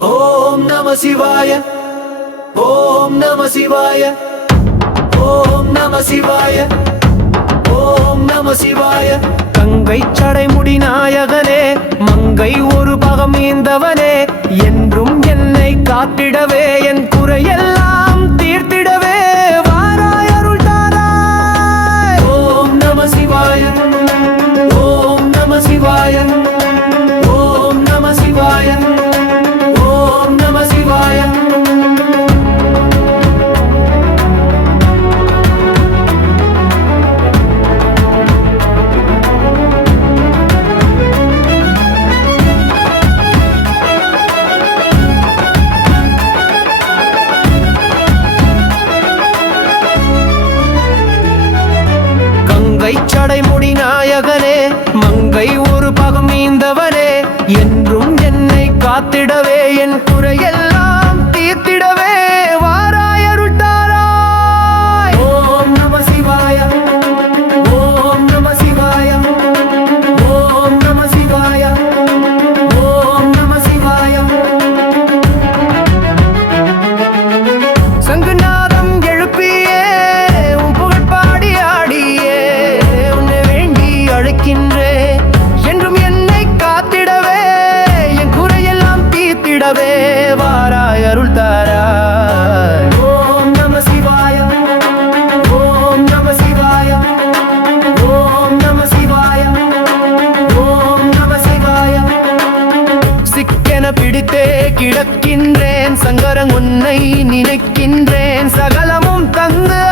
ஓம் நம சிவாய. ஓம் நம சிவாய. ஓம் நம சிவாய. ஓம் நம சிவாய. கங்கை சடைமுடி கோடி நாயகன் பிடித்தே கிடக்கின்றேன் சங்கரம் உன்னை நினைக்கின்றேன். சகலமும் தந்து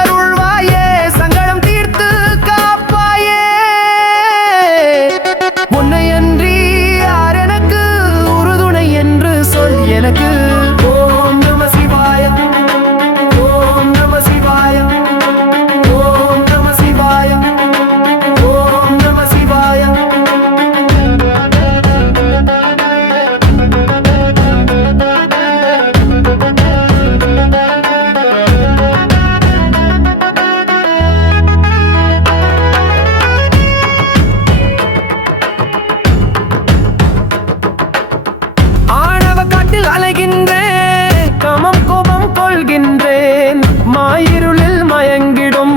மயங்கிடும்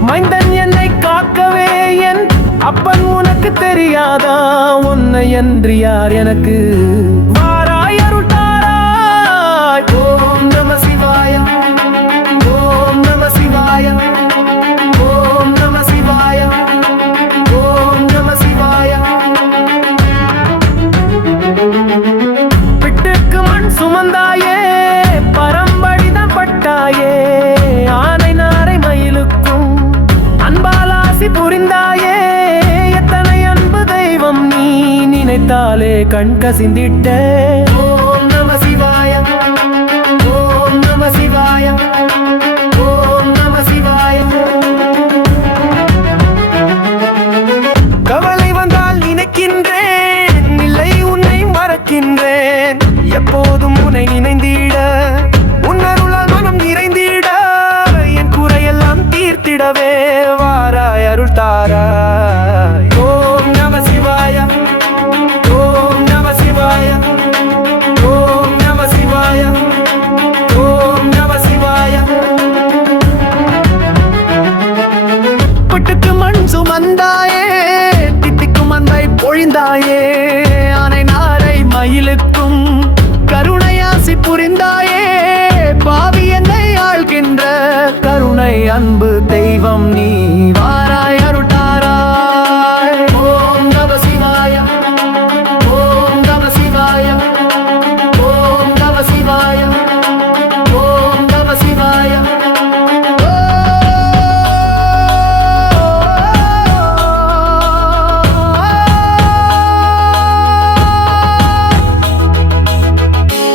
மைந்தன் என்னை காக்கவே என் அப்பன் உனக்கு தெரியாதா? உன்னை என்று யார் எனக்கு கண் கசிந்திட்ட. ஓம் நம சிவாய. ஓம் நம சிவாய. ஓம் நம சிவாய. கவலை வந்தால் நினைக்கின்றேன். இல்லை உன்னை மறக்கின்றேன். எப்போதும் உன்னை நினைந்திட. உன்னருளால் மனம் நிறைந்திட. என் குறையெல்லாம் தீர்த்திடவே. வாராய் அருள் தாராய்